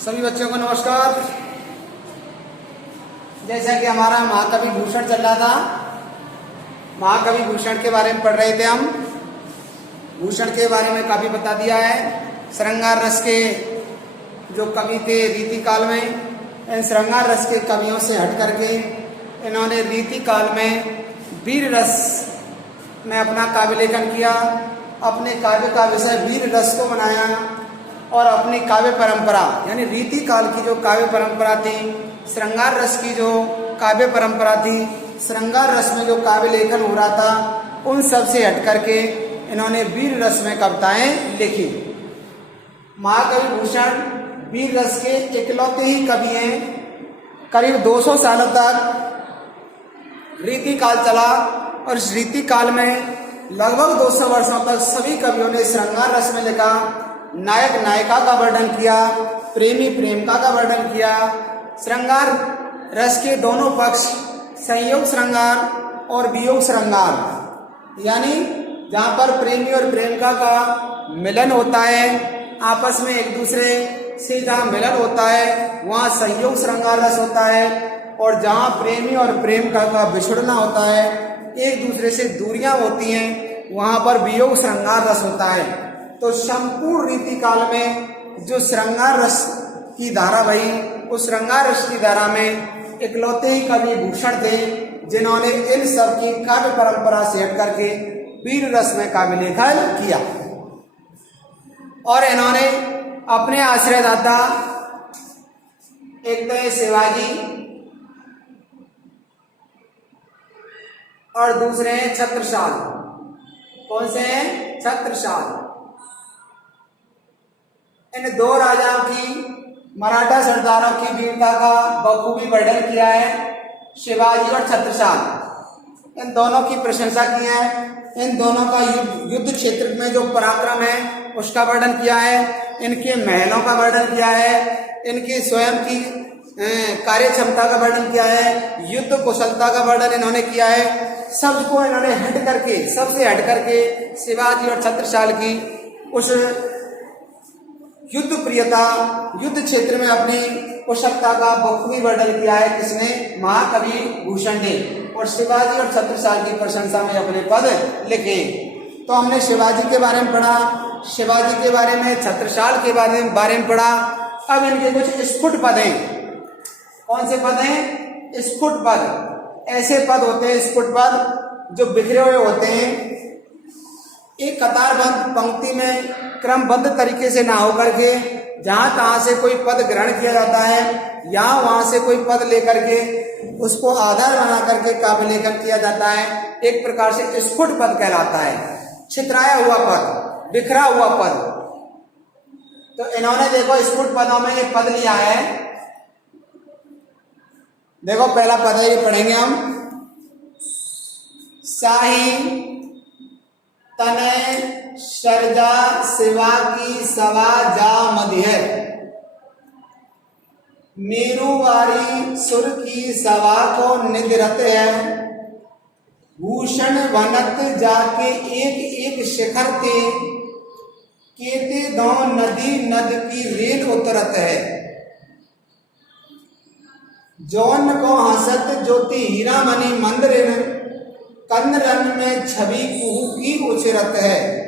सभी बच्चों को नमस्कार। जैसा कि हमारा महाकवि भूषण चल रहा था, महाकवि भूषण के बारे में पढ़ रहे थे हम। भूषण के बारे में काफी बता दिया है। श्रृंगार रस के जो कवि थे रीति काल में, इन श्रृंगार रस के कवियों से हट करके इन्होंने रीति काल में वीर रस में अपना काव्य लेखन किया। अपने काव्य का विषय वीर रस को बनाया और अपनी काव्य परंपरा यानी रीति काल की जो काव्य परंपरा थी, श्रृंगार रस की जो काव्य परंपरा थी, श्रृंगार रस में जो काव्य लेखन हो रहा था, उन सब से हट करके इन्होंने वीर रस में कविताएं लिखी। महाकवि भूषण वीर रस के इकलौते ही कवि हैं। करीब 200 सालों तक रीति काल चला और इस रीति काल में लगभग 200 वर्षों तक सभी कवियों ने श्रृंगार रस में लिखा। नायक नायिका का वर्णन किया, प्रेमी प्रेमिका का वर्णन किया। श्रृंगार रस के दोनों पक्ष संयोग श्रृंगार और वियोग श्रृंगार, यानी जहाँ पर प्रेमी और प्रेमिका का मिलन होता है, आपस में एक दूसरे से जहाँ मिलन होता है वहाँ संयोग श्रृंगार रस होता है, और जहाँ प्रेमी और प्रेमिका का बिछुड़ना होता है, एक दूसरे से दूरियां होती हैं, वहाँ पर वियोग श्रृंगार रस होता है। तो संपूर्ण रीति काल में जो श्रृंगार रस की धारा बही, उस श्रृंगार रस की धारा में इकलौते ही कवि भूषण थे जिन्होंने इन सब की काव्य परंपरा से हट करके वीर रस में काव्य लेखन किया। और इन्होंने अपने आश्रयदाता, एक तो है शिवाजी और दूसरे हैं छत्रसाल। कौन से हैं? छत्रसाल। इन दो राजाओं की, मराठा सरदारों की वीरता का बखूबी वर्णन किया है शिवाजी और छत्रसाल। इन दोनों की प्रशंसा की है। इन दोनों का युद्ध क्षेत्र में जो पराक्रम है उसका वर्णन किया है। इनके महलों का वर्णन किया है। इनकी स्वयं की कार्य क्षमता का वर्णन किया है। युद्ध कुशलता का वर्णन इन्होंने किया है। सबको इन्होंने हट करके, सबसे हट करके शिवाजी और छत्रसाल की उस युद्ध प्रियता, युद्ध क्षेत्र में अपनी कुशलता का बखूबी वर्णन किया है। किसने? महाकवि भूषण ने। और शिवाजी और छत्रसाल की प्रशंसा में अपने पद लिखे। तो हमने शिवाजी के बारे में पढ़ा, शिवाजी के बारे में, छत्रसाल के बारे में पढ़ा। अब इनके कुछ स्फुट पद हैं। कौन से पद हैं? स्फुट पद। ऐसे पद होते हैं स्फुट पद जो बिखरे हुए होते हैं, एक कतारबद्ध पंक्ति में क्रमबद्ध तरीके से ना होकर के जहां तहां से कोई पद ग्रहण किया जाता है, यहाँ वहां से कोई पद लेकर के उसको आधार बना करके काव्य लेखन किया जाता है। एक प्रकार से स्फुट पद कहलाता है। छितराया हुआ पद, बिखरा हुआ पद। तो इन्होंने देखो स्फुट पदों में ये पद लिया है। देखो पहला पद है, ये पढ़ेंगे हम। शाही तनय शरजा शिवा की सवा जा मध्य, मेरुवारी सुर की सवा को निद्रत है। भूषण वनत जाके एक एक शिखर ते, केते दो नदी नद की रेल उतरत है। जौन को हंसत ज्योति हीरा मणि मंदिर, कन्नरन में छवि कुहू की उछरत है।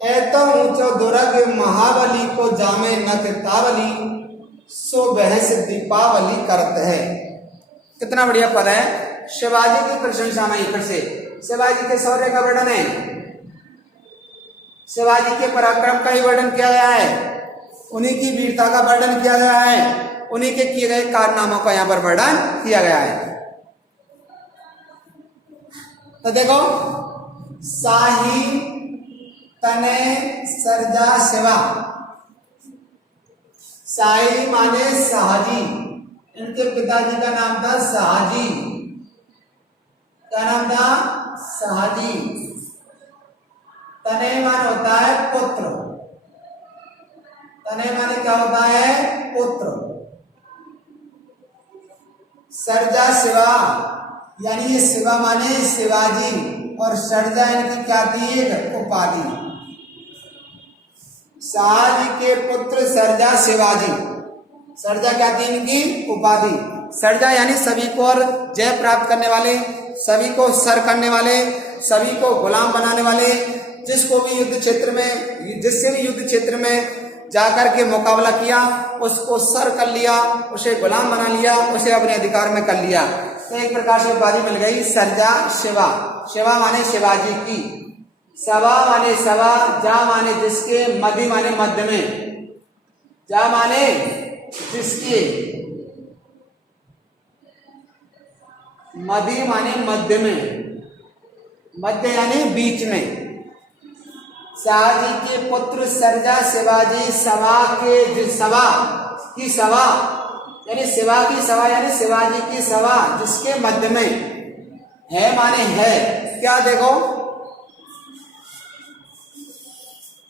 ऐतो ऊंचो दुर्ग महाबली को जामे नख तावली, सो बहस दीपावली करत है। कितना बढ़िया पद है। शिवाजी की प्रशंसा में फिर से शिवाजी के शौर्य का वर्णन है, शिवाजी के पराक्रम का ही वर्णन किया गया है, उन्हीं की वीरता का वर्णन किया गया है, उन्हीं के किए गए कारनामों का यहाँ पर वर्णन किया गया है। तो देखो, शाही तनय सरजा शिवा। शाही माने शाहजी, इनके पिताजी का नाम था शाहजी। क्या नाम था? शाहजी। तनय मान होता है पुत्र। तनय माने क्या होता है? पुत्र। सरजा शिवा यानी ये शिवा माने शिवाजी, और सरजा इनकी क्या थी? एक उपाधि। शाहजी के पुत्र सरजा शिवाजी। सर्जा क्या थी इनकी उपाधि। सर्जा यानी सभी को और जय प्राप्त करने वाले, सभी को सर करने वाले, सभी को गुलाम बनाने वाले, जिसको भी युद्ध क्षेत्र में, जिससे भी युद्ध क्षेत्र में जाकर के मुकाबला किया उसको सर कर लिया, उसे गुलाम बना लिया, उसे अपने अधिकार में कर लिया। तो एक प्रकार से उपाधि मिल गई सर्जा शिवा। शिवा माने शिवाजी की, सवा माने सवा, जा माने जिसके, मधि माने मध्य में, जा माने जिसके, मधि माने मध्य में, मध्य यानी बीच में। शाहजी के पुत्र सर्जा शिवाजी सवा के, सवा की सवा यानी शिवा की सवा यानी शिवाजी की सवा जिसके मध्य में, है माने है। क्या देखो,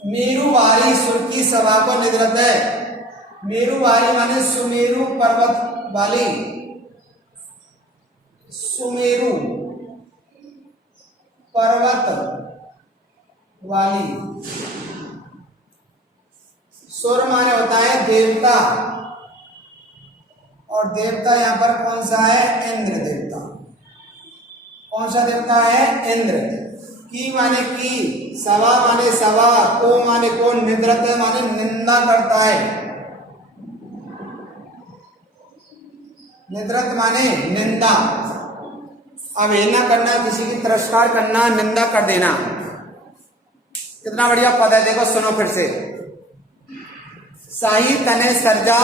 मेरुवारी सुर की सभा को निद्रत है। मेरुवारी माने सुमेरु पर्वत वाली, सुमेरु पर्वत वाली। सुर माने होता है देवता, और देवता यहां पर कौन सा है, इंद्र देवता। कौन सा देवता है, इंद्र। की माने की, सवा माने सवा, को माने को, निद्रत माने निंदा करता है, निद्रत माने निंदा, अवहेलना करना, किसी की तिरस्कार करना, निंदा कर देना। कितना बढ़िया पद है, देखो सुनो फिर से। शाही तने सर्जा,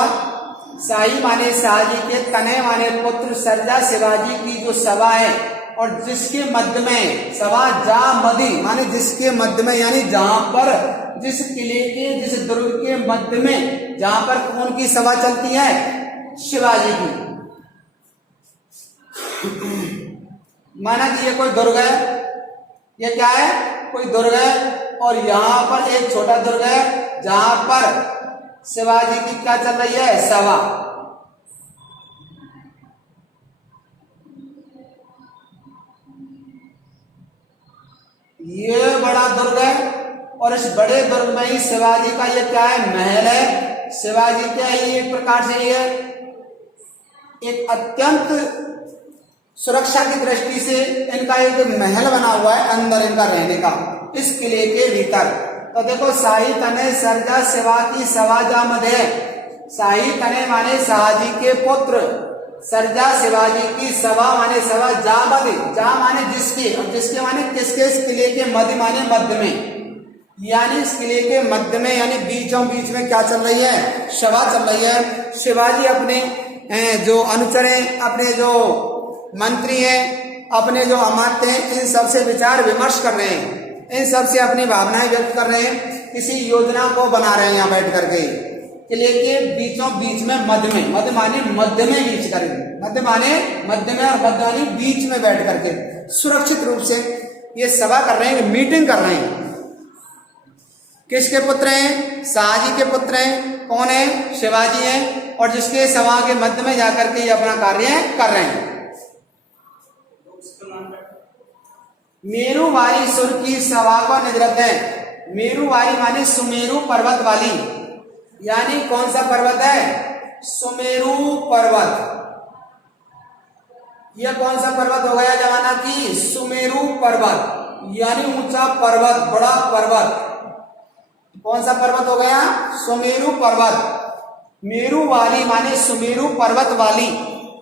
शाही माने शाहजी के, तने माने पुत्र, सर्जा शिवाजी की जो सभा है और जिसके मध्य में, सभा जा मधि माने जिसके मध्य में, यानी जहां पर, जिस किले के, जिस दुर्ग के मध्य में, जहां पर कौन की सभा चलती है, शिवाजी की। माना कि ये कोई दुर्ग है, ये क्या है, कोई दुर्ग है, और यहां पर एक छोटा दुर्ग है जहां पर शिवाजी की क्या चल रही है, सभा। ये बड़ा दुर्ग है और इस बड़े दुर्ग में ही शिवाजी का ये क्या है, महल है। शिवाजी क्या है, ये एक प्रकार से ये एक अत्यंत सुरक्षा की दृष्टि से इनका एक महल बना हुआ है अंदर इनका रहने का, इस किले के भीतर। तो देखो, शाही तने सर्जा शिवा की सवा जा मधे। शाही तने माने शाहजी के पुत्र, सर्जा शिवाजी की सवा माने सवा, जा मधे, जा माने जिसके, और जिसके माने किसके, इस किले के, मध्य माने मध्य में, यानी इस किले के मध्य में, यानी बीचों बीच में क्या चल रही है, सभा चल रही है। शिवाजी अपने जो अनुचर हैं, अपने जो मंत्री हैं, अपने जो अमात्य हैं, इन सबसे विचार विमर्श कर रहे हैं, इन सबसे अपनी भावनाएं व्यक्त कर रहे हैं, किसी योजना को बना रहे हैं यहाँ बैठ करके किले के बीचों बीच में, मध्य में, मध्य माने मध्य में, बीच करेंगे, मध्य माने मध्य में, और मध्य माने बीच में बैठ करके सुरक्षित रूप से ये सभा कर रहे हैं, मीटिंग कर रहे हैं। किसके पुत्र हैं, शाहजी के पुत्र हैं। कौन है, शिवाजी हैं, और जिसके सभा के मध्य में जाकर के ये अपना कार्य कर रहे हैं। मेरुवारी सुर की सभा को निद्रत है। मेरुवारी माने सुमेरु पर्वत वाली, यानी कौन सा पर्वत है, सुमेरु पर्वत। यह कौन सा पर्वत हो गया जमाना की, सुमेरु पर्वत, यानी ऊंचा पर्वत, बड़ा पर्वत। कौन सा पर्वत हो गया, सुमेरु पर्वत। मेरुवारी माने सुमेरु पर्वत वाली।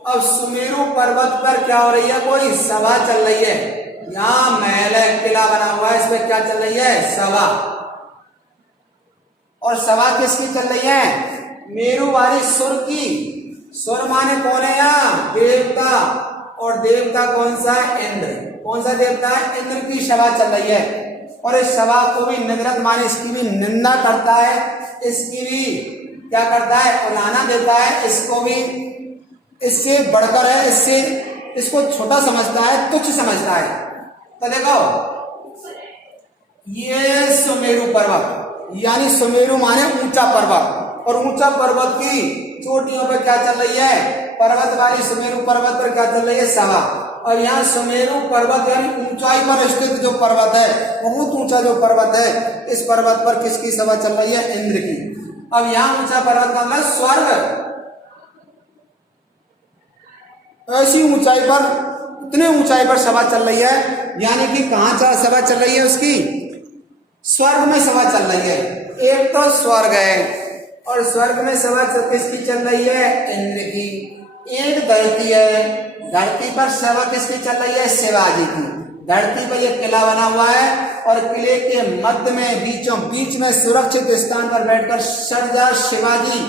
अब सुमेरु पर्वत पर क्या हो रही है, कोई सभा चल रही है। यहाँ महल है, किला बना हुआ है, इस पे क्या चल रही है, सभा। और सभा किसकी चल रही है, मेरुवारी सुर की। सुर माने कौन है यहाँ, देवता, और देवता कौन सा है, इंद्र। कौन सा देवता है, इंद्र की सभा चल रही है। और इस सभा को भी निद्रत माने इसकी भी निंदा करता है, इसकी भी क्या करता है, उलाहना देता है, इसको भी इससे बढ़कर है, इससे इसको छोटा समझता है, तुच्छ समझता है। तो देखो, ये सुमेरु पर्वत, यानी सुमेरु माने ऊंचा पर्वत, और ऊंचा पर्वत की चोटियों पर क्या चल रही है, पर्वत वाली सुमेरु पर्वत पर क्या चल रही है, सभा। और यहाँ सुमेरु पर्वत यानी ऊंचाई पर स्थित जो पर्वत है, बहुत ऊंचा जो पर्वत है, इस पर्वत पर किसकी सभा चल रही है, इंद्र की। अब यहाँ ऊंचा पर्वत का मतलब स्वर्ग, ऐसी ऊंचाई पर, इतने ऊंचाई पर सभा चल रही है, यानी कि कहाँ सभा चल रही है उसकी, स्वर्ग में सभा चल रही है। एक तो स्वर्ग है और स्वर्ग में सभा किसकी चल रही है, इंद्र की। एक धरती है, धरती पर सभा किसकी चल रही है, शिवाजी की। धरती पर यह किला बना हुआ है और किले के मध्य में बीचों बीच में सुरक्षित स्थान पर बैठकर सरदार शिवाजी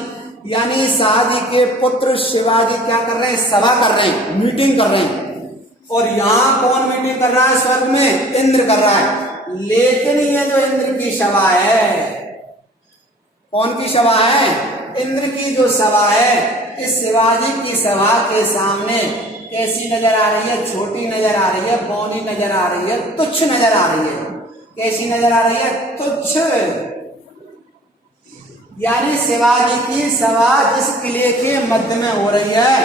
यानी शाहजी के पुत्र शिवाजी क्या कर रहे हैं, सभा कर रहे हैं, मीटिंग कर रहे हैं। और यहाँ कौन मीटिंग कर रहा है, स्वर्ग में इंद्र कर रहा है। लेकिन ये जो इंद्र की सभा है, कौन की सभा है, इंद्र की जो सभा है, इस शिवाजी की सभा के सामने कैसी नजर आ रही है, छोटी नजर आ रही है, बौनी नजर आ रही है, तुच्छ नजर आ रही है। कैसी नजर आ रही है, तुच्छ। यानी शिवाजी की सभा जिस किले के मध्य में हो रही है,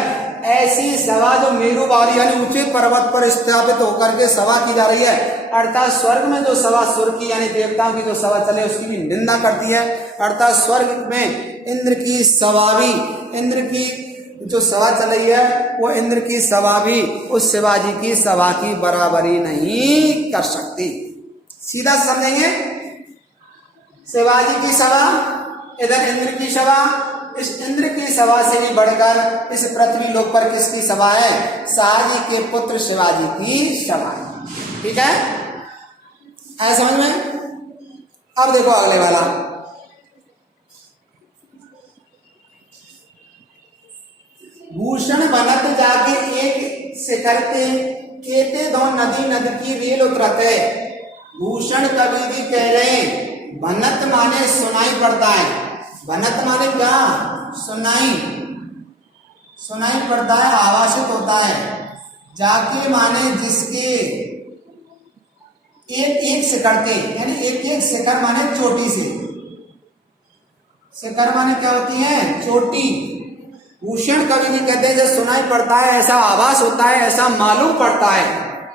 ऐसी सभा जो मेरुबारी यानी ऊंचे पर्वत पर स्थापित होकर के सभा की जा रही है, अर्थात स्वर्ग में जो सभा सुर की यानी देवताओं की जो सभा चले उसकी भी निंदा करती है। अर्थात स्वर्ग में इंद्र की सभा भी, इंद्र की जो सभा चल रही है वो इंद्र की सभा भी उस शिवाजी की सभा की बराबरी नहीं कर सकती। सीधा समझेंगे, शिवाजी की सभा, इधर इंद्र की सभा। इस इंद्र की सभा से भी बढ़कर इस पृथ्वी लोक पर किसकी सभा है, शाहजी के पुत्र शिवाजी की सभा है। ठीक है, आया समझ में। अब देखो अगले वाला, भूषण बनत जाके एक शिखर के केते दो नदी नद की रेल उतरत है। भूषण कवि जी कह रहे हैं, बनत माने सुनाई पड़ता है। बनत माने क्या, सुनाई, सुनाई पड़ता है, आवासित होता है। जाके माने जिसके, एक एक शिखर के यानी एक एक शिखर माने चोटी से। शिखर माने क्या होती है, चोटी। भूषण कवि जी कहते हैं जब सुनाई पड़ता है, ऐसा आवाज होता है, ऐसा मालूम पड़ता है।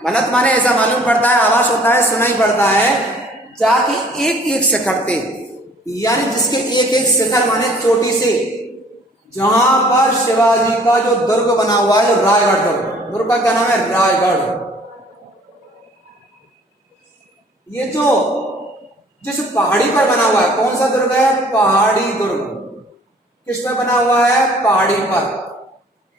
बनत माने ऐसा मालूम पड़ता है, आवाज होता है, सुनाई पड़ता है। जाके एक एक शिखर थे यानी जिसके एक एक शिखर माने चोटी से, जहां पर शिवाजी का जो दुर्ग बना हुआ है, जो रायगढ़ दुर्ग, दुर्ग का क्या नाम है, रायगढ़। ये जो जिस पहाड़ी पर बना हुआ है, कौन सा दुर्ग है, पहाड़ी दुर्ग। किस पे बना हुआ है, पहाड़ी पर।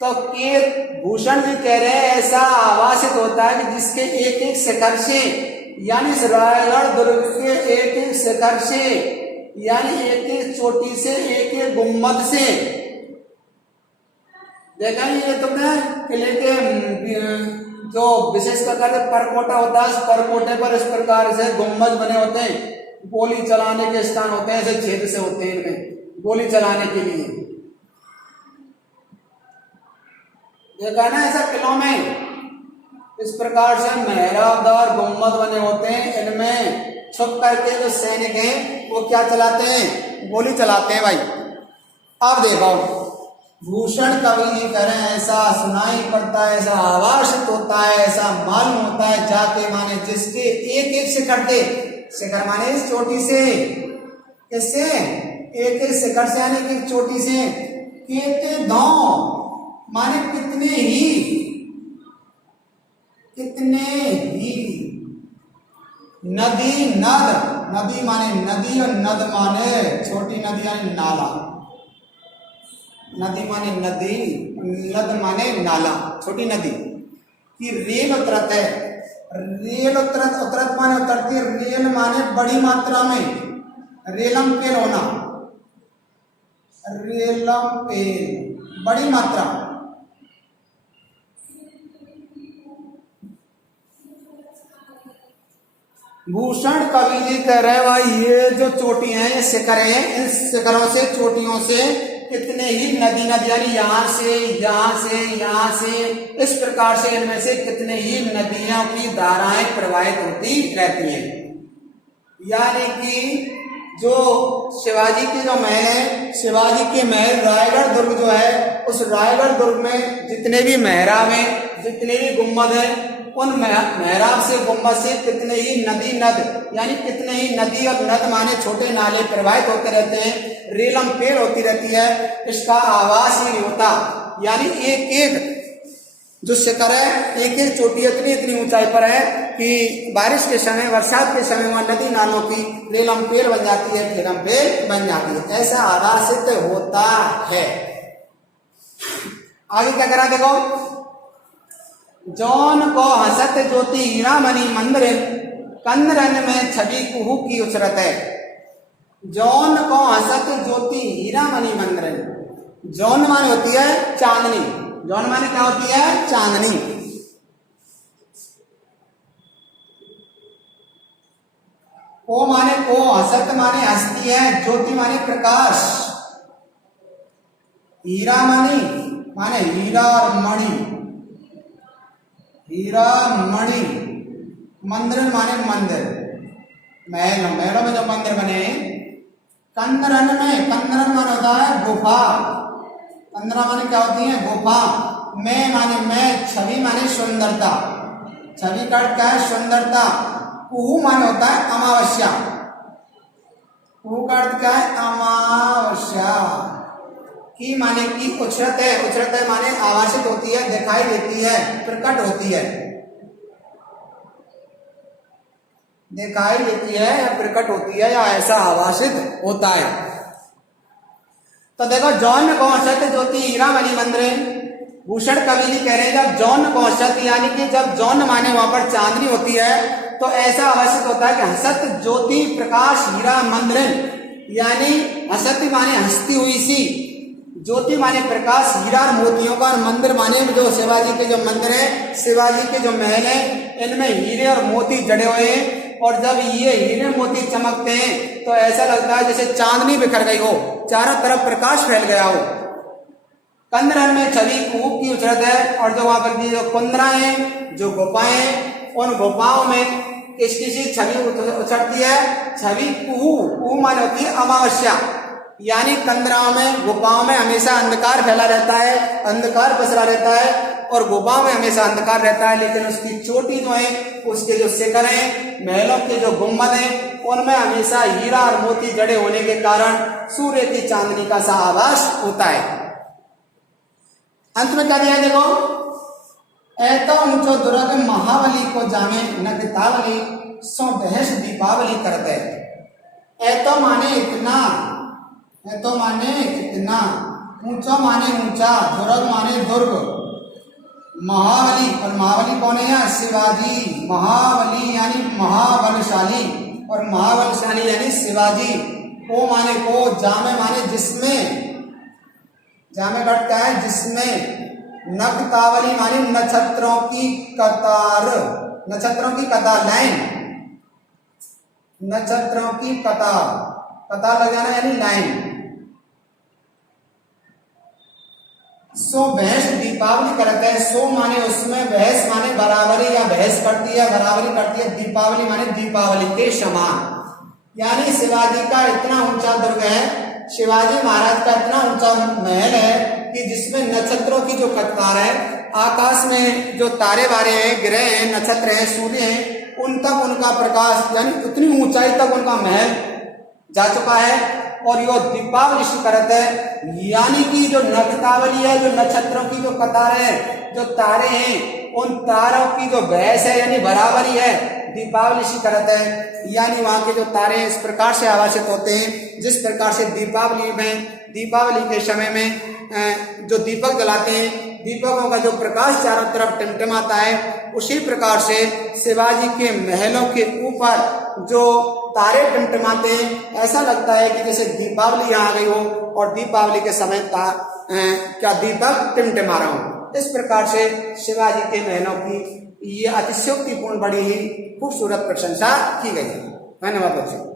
तो ये भूषण भी कह रहे हैं ऐसा आवासित होता है कि जिसके एक एक शिखर से यानी रायगढ़ दुर्ग के एक एक शिखर से यानी एक एक चोटी से, एक एक गुम्बद से। देखा ये तुमने किले के जो विशेष प्रकार से परकोटा होता है, उस परकोटे पर इस प्रकार से गुम्बद बने होते हैं, गोली चलाने के स्थान होते हैं, ऐसे छेद से होते हैं इनमें गोली चलाने के लिए। देखा ना ऐसा किलों में इस प्रकार से मेहराबदार गुम्बद बने होते हैं, इनमें छुप करके जो सैनिक हैं वो क्या चलाते हैं, गोली चलाते हैं भाई। अब देखो भूषण कवि जी कह रहे हैं ऐसा सुनाई पड़ता है, ऐसा आवासित होता है, ऐसा मालूम होता है। जाके माने जिसके एक एक शिखर थे, शिखर माने इस चोटी से, इससे एक एक शिखर से यानी कि चोटी से, केते दो माने कितने ही, कितने ही, नदी नद, नदी माने नदी और नद माने छोटी नदी यानी नाला। नदी माने नदी, नद माने नाला, छोटी नदी की रेल उतरत है। रेल उतरत, उतरत माने उतरती, रेल माने बड़ी मात्रा में, रेलम पेल होना, रेलम पेल बड़ी मात्रा। भूषण कवि जी कह रहे हैं भाई ये जो चोटी हैं, ये शिखर हैं, इन शिखरों से, चोटियों से कितने ही नदी नदी यानी यहाँ से, यहाँ से, यहाँ से, इस प्रकार से इनमें से कितने ही नदियों की धाराएं प्रवाहित होती रहती हैं। यानी कि जो शिवाजी के जो महल है, शिवाजी के महल रायगढ़ दुर्ग जो है, उस रायगढ़ दुर्ग में जितने भी मेहराब हैं, जितने भी गुम्बद हैं, उन मेहराब से, गुम्बद से कितने ही नदी नद यानी कितने ही नदी और नद माने छोटे नाले प्रवाहित होते रहते हैं, रेलम पेल होती रहती है। इसका आवाज ही नहीं होता, यानी एक एक जो शिखर है एक एक चोटी इतनी इतनी ऊंचाई पर है कि बारिश के समय, बरसात के समय वहां नदी नालों की रेलम पेल बन जाती है, ठेलम पेल बन जाती है। ऐसा आभासित होता है। आगे क्या करा देखो, जौन को हसत ज्योति हीरा मणि मंदिर कंदरन में छवि कुहू की उछरत है। जौन को हसत ज्योति हीरा मणि मंदिर, जौन माने होती है चांदनी, जौन माने क्या होती है चांदनी। को माने को, हसत माने हस्ती है, ज्योति माने प्रकाश, हीरा माने हीरा और मणि, हीरा मणि, मंदिर माने मंदिर, महल, महलों में जो मंदिर बने। कंदरन में, कंदरन माने होता है गुफा, कंदरा माने क्या होती है गुफा। मैं माने मैं, छवि माने सुंदरता, छवि का अर्थ क्या है सुंदरता। कुहू माने होता है अमावस्या, कुहू का अर्थ क्या है अमावस्या। की माने की उछरत है, उछरत है माने आभासित होती है, दिखाई देती है, प्रकट होती है, दिखाई देती है या प्रकट होती है या ऐसा आभासित होता है। तो देखो जौन को हसत ज्योति हीरा मणि मंदिर, भूषण कवि जी कह रहे हैं जब जौन को हसत यानी कि जब जौन माने वहां पर चांदनी होती है तो ऐसा आभासित होता है कि हसत ज्योति प्रकाश हीरा मंदिर, यानी हसत माने हंसती हुई सी, ज्योति माने प्रकाश, हीरा और मोतियों का, और मंदिर माने जो शिवाजी के जो मंदिर है, शिवाजी के जो महल है, इनमें हीरे और मोती जड़े हुए हैं। और जब ये हीरे मोती चमकते हैं तो ऐसा लगता है जैसे चांदनी बिखर गई हो, चारों तरफ प्रकाश फैल गया हो। कंदरन में छवि कुहू की उछरत है, और जो वहां पर की जो कुंदरा है, जो गुफाएं हैं, उन गुफाओं में किसकी सी छवि उछरती है, छवि कुहू, कुहू माने होती है अमावस्या, यानी कंदराओं में, गुफाओं में हमेशा अंधकार फैला रहता है, अंधकार पसरा रहता है, और गुफाओं में हमेशा अंधकार रहता है, लेकिन उसकी चोटी जो है, उसके जो शिखर हैं, महलों के जो गुंबद हैं, उनमें हमेशा हीरा और मोती जड़े होने के कारण सूर्य की चांदनी का सा आभास होता है। अंत में क्या दिया देखो, ऐतो ऊंचो दुर्ग महाबली को जामे नगतावली सो बहस दीपावली करते। ऐतो माने इतना, ऐतो माने इतना, ऊंचो माने ऊंचा, दुर्ग माने दुर्ग, महाबली, और महाबली कौन है यहाँ शिवाजी, महाबली यानी महाबलशाली, और महाबलशाली यानी शिवाजी। को माने को, जामे माने जिसमें, जामे घट क्या है जिसमें, नगतावली माने नक्षत्रों की कतार, नक्षत्रों की कतार, लाइन, नक्षत्रों की कतार, कतार लग जाना यानी लाइन। सो बहस दीपावली करते हैं, सो माने उसमें, बहस माने बराबरी या बहस करती है, बराबरी करती है, दीपावली माने दीपावली के समान। यानी शिवाजी का इतना ऊंचा दुर्ग है, शिवाजी महाराज का इतना ऊंचा महल है कि जिसमें नक्षत्रों की जो कतार है, आकाश में जो तारे वारे हैं, ग्रह हैं, नक्षत्र हैं, सूर्य हैं, उन तक उनका प्रकाश, यानी उतनी ऊंचाई तक उनका महल जा चुका है। और यो दीपावली करत है, यानी कि जो नगतावली है, जो नक्षत्रों की जो कतार है, जो तारे हैं, उन तारों की जो बहस है यानी बराबरी है, दीपावली करत है। यानी वहां के जो तारे इस प्रकार से आभासित होते हैं, जिस प्रकार से दीपावली में, दीपावली के समय में जो दीपक जलाते हैं, दीपकों का जो प्रकाश चारों तरफ टिमटिमाता है, उसी प्रकार से शिवाजी के महलों के ऊपर जो तारे टिमटिमाते हैं, ऐसा लगता है कि जैसे दीपावली यहाँ आ गई हो और दीपावली के समय क्या दीपक टिमटिमा रहा हो। इस प्रकार से शिवाजी के महलों की ये अतिशयोक्तिपूर्ण बड़ी ही खूबसूरत प्रशंसा की गई है। धन्यवाद बच्चों।